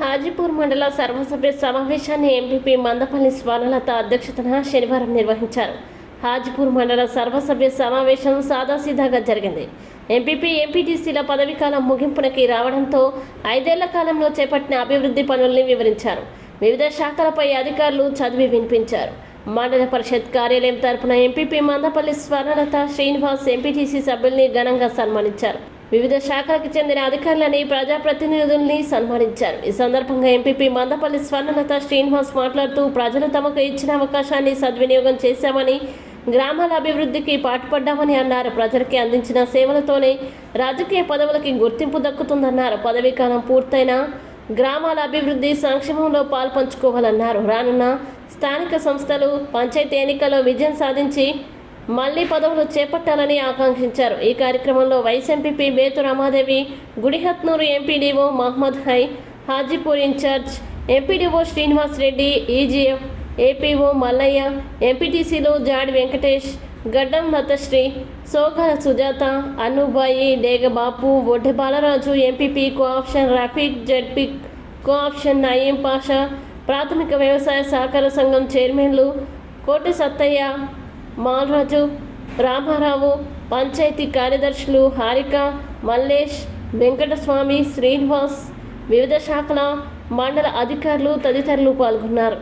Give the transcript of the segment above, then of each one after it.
హాజీపూర్ మండల సర్వసభ్య సమావేశాన్ని ఎంపీపీ మందపల్లి స్వర్ణలత అధ్యక్షతన శనివారం నిర్వహించారు. హాజీపూర్ మండల సర్వసభ్య సమావేశం సాదాసీదాగా జరిగింది. ఎంపీపీ ఎంపీటీసీల పదవీకాలం ముగింపునకి రావడంతో 5 ఏళ్ల కాలంలో చేపట్టిన అభివృద్ధి పనుల్ని వివరించారు. వివిధ శాఖలపై అధికారులు చదివి వినిపించారు. మండల పరిషత్ కార్యాలయం తరపున ఎంపీపీ మందపల్లి స్వర్ణలత శ్రీనివాస్ ఎంపీటీసీ సభ్యుల్ని ఘనంగా సన్మానించారు. వివిధ శాఖలకు చెందిన అధికారులని ప్రజాప్రతినిధుల్ని సన్మానించారు. ఈ సందర్భంగా ఎంపీపీ మందపల్లి స్వర్ణలత శ్రీనివాస్ మాట్లాడుతూ ప్రజలు తమకు ఇచ్చిన అవకాశాన్ని సద్వినియోగం చేశామని, గ్రామాల అభివృద్ధికి పాటుపడ్డామని అన్నారు. ప్రజలకి అందించిన సేవలతోనే రాజకీయ పదవులకి గుర్తింపు దక్కుతుందన్నారు. పదవీకాలం పూర్తయిన గ్రామాల అభివృద్ధి సంక్షేమంలో పాల్పంచుకోవాలన్నారు. రానున్న స్థానిక సంస్థలు పంచాయతీ ఎన్నికల్లో విజయం సాధించి మళ్లీ పదవులు చేపట్టాలని ఆకాంక్షించారు. ఈ కార్యక్రమంలో vice MPP Bethu Ramadevi, Gudihatnoor MPDO Mohammed Hai, Hajipur in-charge MPDO Srinivas Reddy, EGF APO Mallaiah, ఎంపీటీసీలు Jadi Venkatesh, Gaddam Lathasri, Sogala Sujatha, Annubai, Degabapu, Odde Balaraju, MPP co-option Rafiq, ZP co-option Nayeem Pasha, ప్రాథమిక వ్యవసాయ సహకార సంఘం చైర్మన్లు కోటి సత్తయ్య, మాల్రాజు, రామారావు, పంచాయతీ కార్యదర్శులు హారిక, మల్లేష్, వెంకటస్వామి, శ్రీనివాస్, వివిధ శాఖల మండల అధికారులు తదితరులు పాల్గొన్నారు.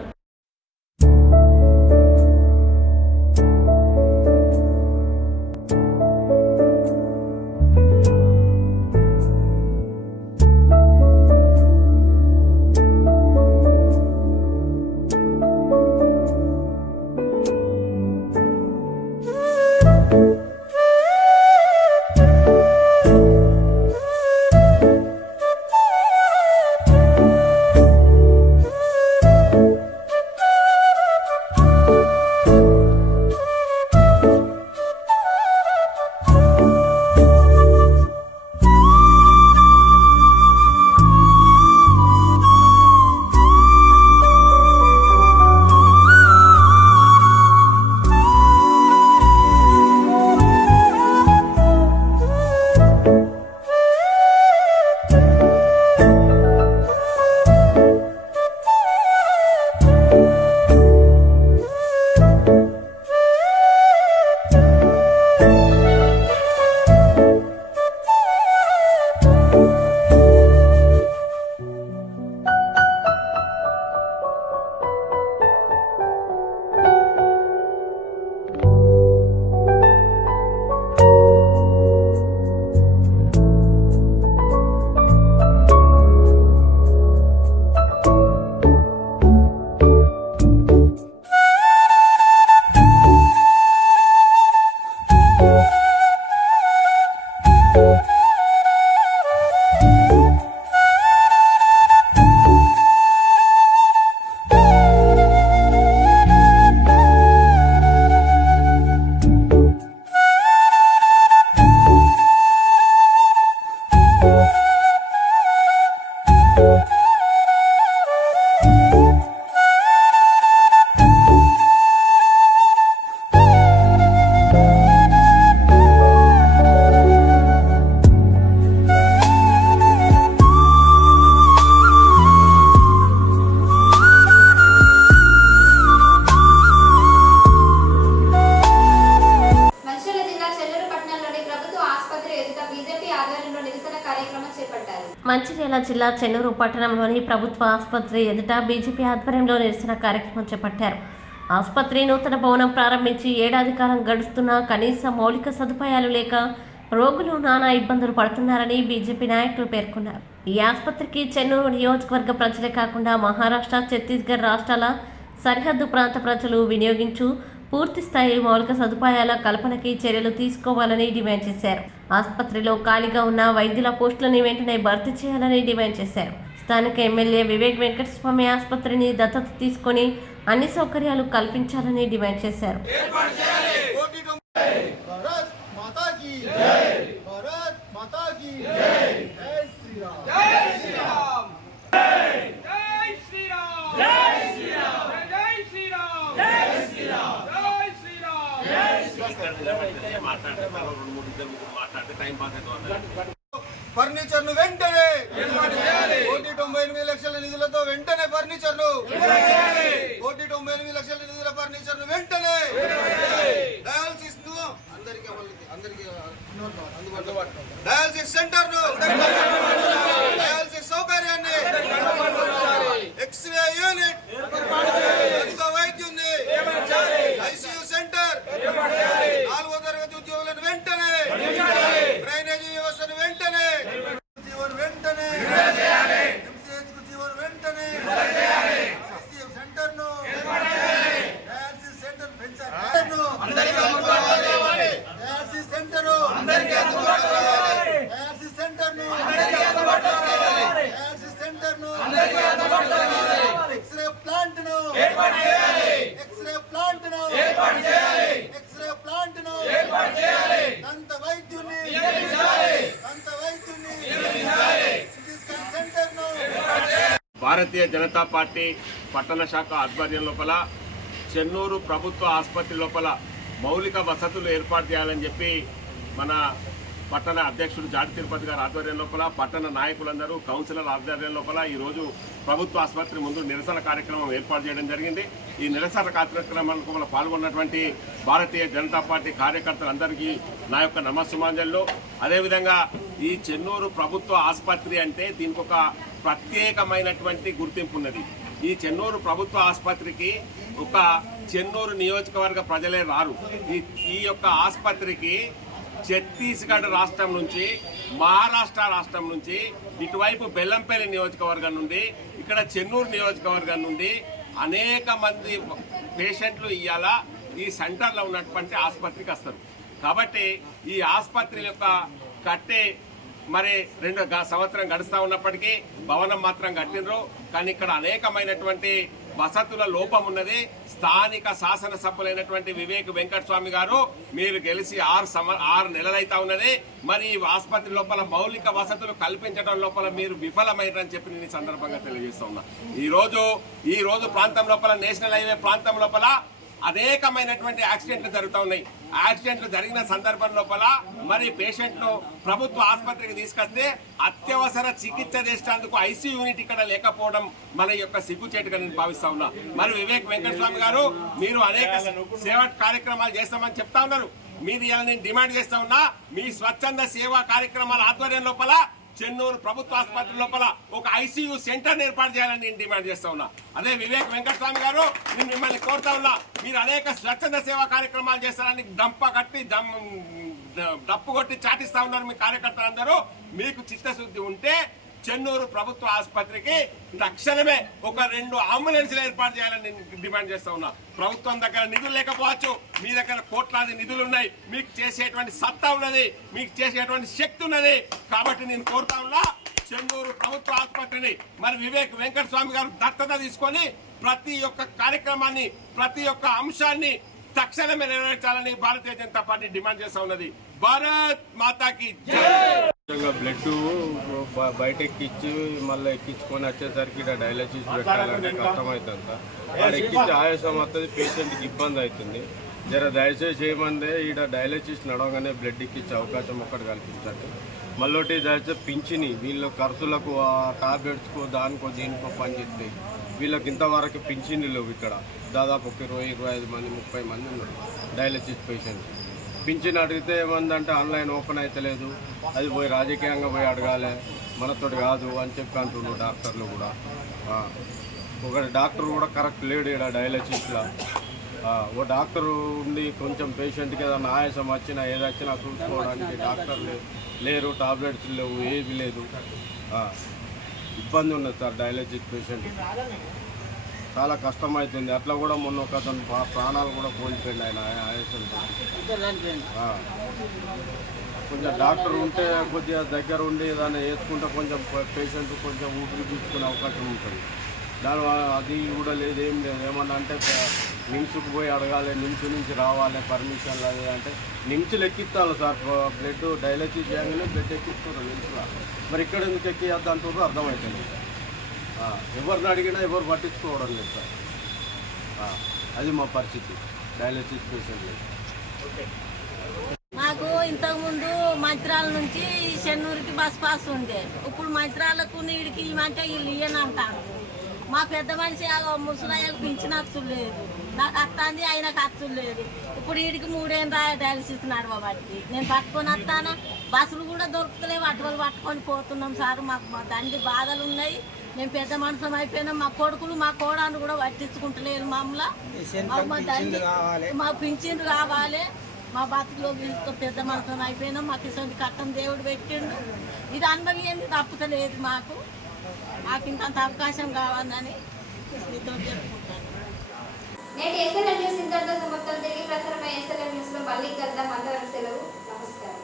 మంచిర్యాల జిల్లా చెన్నూరు పట్టణంలోని ప్రభుత్వ ఆసుపత్రి ఎదుట బీజేపీ ఆధ్వర్యంలో నిరసన కార్యక్రమం చేపట్టారు. ఆసుపత్రి నూతన భవనం ప్రారంభించి ఏడాది కాలం గడుస్తున్నా కనీస మౌలిక సదుపాయాలు లేక రోగులు నానా ఇబ్బందులు పడుతున్నారని బీజేపీ నాయకులు పేర్కొన్నారు. ఈ ఆసుపత్రికి చెన్నూరు నియోజకవర్గ ప్రజలే కాకుండా మహారాష్ట్ర, ఛత్తీస్గఢ్ రాష్ట్రాల సరిహద్దు ప్రాంత ప్రజలు వినియోగించు పూర్తి స్థాయి మౌలిక సదుపాయాల కల్పనకి చర్యలు తీసుకోవాలని డిమాండ్ చేశారు. ఆసుపత్రిలో ఖాళీగా ఉన్న వైద్యుల పోస్టులను వెంటనే భర్తీ చేయాలని డిమాండ్ చేశారు. స్థానిక ఎమ్మెల్యే వివేక్ వెంకటస్వామి ఆసుపత్రిని దత్తత తీసుకొని అన్ని సౌకర్యాలు కల్పించాలని డిమాండ్ చేశారు. ఫర్నిచర్ ను వెంటనే 198 లక్షల నిధులతో వెంటనే ఫర్నిచర్ ను 198 లక్షల నిధుల ఫర్నిచర్ ను వెంటనే డయాలసిస్ ను అందరికీ డయాలసిస్ సెంటర్ ను డయాలసిస్ సౌకర్యాన్ని ఎక్స్రే యూనిట్ వైద్యుని ఐసీయూ సెంటర్ 4వ తరగతి ఉద్యోగులను వెంటనే డ్రైనేజీ వ్యవస్థను వెంటనే జీవన్ వెంటనే ఎంసీహెచ్ కు జీవన్ వెంటనే ఐసీయూ సెంటర్ ను డయాలసిస్ సెంటర్ పెంచాలి డయాలసిస్ సెంటర్ అందరికీ అందుబాటులో డయాలసిస్ సెంటర్ ను డయాలసిస్ సెంటర్ ను ఎక్స్రే ప్లాంట్ ను ఎక్స్రే ప్లాంట్ ను ఎక్స్రే ప్లాంట్ ను దంత వైద్యుని సిటీ స్కాన్ సెంటర్ ను భారతీయ జనతా పార్టీ పట్టణ శాఖ ఆధ్వర్యం లోపల చెన్నూరు ప్రభుత్వ ఆసుపత్రి లోపల మౌలిక వసతులు ఏర్పాటు చేయాలని చెప్పి మన పట్టణ అధ్యక్షుడు జాడి తిరుపతి గారి ఆధ్వర్యం లోపల పట్టణ నాయకులందరూ కౌన్సిలర్ ఆధ్వర్యం లోపల ఈరోజు ప్రభుత్వ ఆసుపత్రి ముందు నిరసన కార్యక్రమం ఏర్పాటు చేయడం జరిగింది. ఈ నిరసన కార్యక్రమంలో పాల్గొన్నటువంటి భారతీయ జనతా పార్టీ కార్యకర్తలందరికీ నా యొక్క నమస్సుమాంజలు. అదేవిధంగా ఈ చెన్నూరు ప్రభుత్వ ఆసుపత్రి అంటే దీనికి ఒక ప్రత్యేకమైనటువంటి గుర్తింపు ఉన్నది. ఈ చెన్నూరు ప్రభుత్వ ఆసుపత్రికి ఒక చెన్నూరు నియోజకవర్గ ప్రజలే రారు. ఈ యొక్క ఆసుపత్రికి ఛత్తీస్గఢ్ రాష్ట్రం నుంచి, మహారాష్ట్ర రాష్ట్రం నుంచి, ఇటువైపు బెల్లంపల్లి నియోజకవర్గం నుండి, ఇక్కడ చెన్నూరు నియోజకవర్గం నుండి అనేక మంది పేషెంట్లు ఇవాళ ఈ సెంటర్లో ఉన్నటువంటి ఆసుపత్రికి వస్తారు. కాబట్టి ఈ ఆసుపత్రి యొక్క కట్టే మరి 2 సంవత్సరం గడుస్తూ ఉన్నప్పటికీ భవనం మాత్రం కట్టినరు. కానీ ఇక్కడ అనేకమైనటువంటి వసతుల లోపం ఉన్నది. స్థానిక శాసనసభ్యులైనటువంటి వివేక్ వెంకటస్వామి గారు మీరు గెలిచి 6 నెలలైతా ఉన్నది. మరి ఈ ఆసుపత్రి లోపల మౌలిక వసతులు కల్పించడం లోపల మీరు విఫలమైనని చెప్పి నేను ఈ సందర్భంగా తెలియజేస్తా ఉన్నా. ఈ రోజు ప్రాంతం లోపల నేషనల్ హైవే ప్రాంతం లోపల అనేకమైనటువంటి యాక్సిడెంట్లు జరుగుతూ ఉన్నాయి. యాక్సిడెంట్లు జరిగిన సందర్భం లోపల మరి పేషెంట్ను ప్రభుత్వ ఆసుపత్రికి తీసుకొస్తే అత్యవసర చికిత్స చేసేందుకు ఐసీయూ యూనిట్ ఇక్కడ లేకపోవడం మన యొక్క సిగ్గుచేటుగా నేను భావిస్తా ఉన్నా. మరి వివేక్ వెంకటస్వామి గారు మీరు అనేక సేవా కార్యక్రమాలు చేస్తామని చెప్తా ఉన్నారు. మీరు ఇలా నేను డిమాండ్ చేస్తా ఉన్నా, మీ స్వచ్ఛంద సేవా కార్యక్రమాల ఆధ్వర్యం లోపల చెన్నూరు ప్రభుత్వ ఆసుపత్రి లోపల ఒక ఐసీయూ సెంటర్ ఏర్పాటు చేయాలని నేను డిమాండ్ చేస్తా ఉన్నా. అదే వివేక్ వెంకటస్వామి గారు నేను మిమ్మల్ని కోరుతా ఉన్నా, మీరు అనేక స్వచ్ఛంద సేవా కార్యక్రమాలు చేస్తారని డప్పు కొట్టి చాటిస్తా ఉన్నారు మీ కార్యకర్తలందరూ. మీకు చిత్తశుద్ధి ఉంటే చెన్నూరు ప్రభుత్వ ఆసుపత్రికి తక్షణమే ఒక 2 అంబులెన్స్లు ఏర్పాటు చేయాలని నేను డిమాండ్ చేస్తా ఉన్నా. ప్రభుత్వం దగ్గర నిధులు లేకపోవచ్చు, మీ దగ్గర కోట్లాది నిధులు ఉన్నాయి, మీకు చేసేటువంటి సత్తా ఉన్నది, మీకు చేసేటువంటి శక్తి ఉన్నది. కాబట్టి నేను కోరుతా ఉన్నా, చెన్నూరు ప్రభుత్వ ఆసుపత్రిని మరి వివేక్ వెంకటస్వామి గారు దత్తత తీసుకొని ప్రతి ఒక్క కార్యక్రమాన్ని, ప్రతి ఒక్క అంశాన్ని తక్షణమే నెరవేర్చాలని భారతీయ జనతా పార్టీ డిమాండ్ చేస్తా ఉన్నది. భారత్ మాతాకి బ్లడ్ బయట ఎక్కించి మళ్ళీ ఎక్కించుకొని వచ్చేసరికి ఇక్కడ డయాలసిస్ పెట్టాలంటే కష్టమవుతుంది సార్. ఇక్కడ ఎక్కించి ఆయాసం వస్తుంది, పేషెంట్కి ఇబ్బంది అవుతుంది. దయచేసి చేయమంటే ఇక్కడ డయాలసిస్ నడవగానే బ్లడ్ ఎక్కించే అవకాశం ఒక్కటి కల్పించండి. మళ్ళీ దయచేసి పింఛని వీళ్ళ ఖర్చులకు టాబ్లెట్స్కో దానికో దీనికో పని చేస్తాయి. వీళ్ళకి ఇంతవరకు పింఛన్లు లేవు. ఇక్కడ దాదాపు 20-25 మంది 30 మంది ఉన్నారు డయాలసిస్ పేషెంట్. పింఛన్ అడిగితే ఏమందంటే ఆన్లైన్ ఓపెన్ అయితే లేదు, అది పోయి రాజకీయంగా పోయి అడగాలి, మనతోటి కాదు అని చెప్పి అంటున్నారు డాక్టర్లు కూడా. ఒక డాక్టర్ కూడా కరెక్ట్ లేడు ఇక్కడ డయాలసిస్లో. ఓ డాక్టర్ ఉండి కొంచెం పేషెంట్కి ఏదైనా ఆయాసం వచ్చినా ఏదొచ్చినా చూసుకోవడానికి డాక్టర్లు లేరు, టాబ్లెట్స్ లేవు, ఏది లేదు. ఇబ్బంది ఉన్నది సార్ డయాలసిస్ పేషెంట్, చాలా కష్టమవుతుంది. అట్లా కూడా మొన్న ఒక అతను ప్రాణాలు కూడా కోల్పోయింది ఆయన ఆయాసంతో. కొంచెం డాక్టర్ ఉంటే కొద్దిగా దగ్గర ఉండి ఏదైనా వేసుకుంటే కొంచెం పేషెంట్ కొంచెం ఊపిరి పీల్చుకునే అవకాశం ఉంటుంది. దానివల్ల అది కూడా లేదు, ఏం లేదు. ఏమన్నా అంటే నిమ్స్కి పోయి అడగాలి, నిమ్స్ నుంచి రావాలి పర్మిషన్లు, అది అంటే నిమ్స్లు ఎక్కిస్తాను సార్. బ్లడ్ డయాలసిస్ చేయగానే బ్లడ్ ఎక్కిస్తున్నారు నిమ్స్లో. మరి ఇక్కడ ఎందుకు ఎక్కిద్దాం అంటున్నారు అర్థమవుతుంది. ఎవరిని అడిగినా ఎవరు పట్టించుకోవడం లేదు సార్. అది మా పరిస్థితి డయాలసిస్ పేషెంట్లు. మా మాకు ఇంతకుముందు మంత్రాల నుంచి చెన్నూరుకి బస్ పాస్ ఉండే. ఇప్పుడు మంత్రాలకు నీడికి ఇవ్వమంటే వీళ్ళు ఇయ్యని అంటారు. మా పెద్ద మనిషి ముసలాయకు పింఛన్ ఖర్చులు లేదు, నాకు వస్తుంది ఆయనకు ఖర్చులు లేదు. ఇప్పుడు వీడికి 3 ఏళ్ళు డయాలసిస్ నడవబట్టి నేను పట్టుకొని వస్తాను. బస్సులు కూడా దొరుకుతలేవు, అటువలు పట్టుకొని పోతున్నాం సార్. మాకు మా తండ్రి బాధలు ఉన్నాయి. మేము పెద్ద మనుషులం అయిపోయినాం. మా కొడుకులు మా కోడలు కూడా పట్టించుకుంటలేరు మమ్మల్ని. మా తండ్రి మా పింఛన్లు కావాలి. మా బతుకులో పెద్ద మనుషులం అయిపోయినాం. మాకు ఇటువంటి కట్టం దేవుడు పెట్టిండు. ఇది అనుభవం తప్పుతలేదు మాకు. మాకు ఇంకంత అవకాశం కావాలని మీతో చెప్పుకుంటాను. నేటి ఎస్ఎల్ఎం న్యూస్ ఇంతటితో సమాప్తం. తిరిగి ప్రసారమై ఎస్ఎల్ఎం న్యూస్ లో మళ్ళీ కలుద్దాం. అందరం సెలవు. నమస్కారం.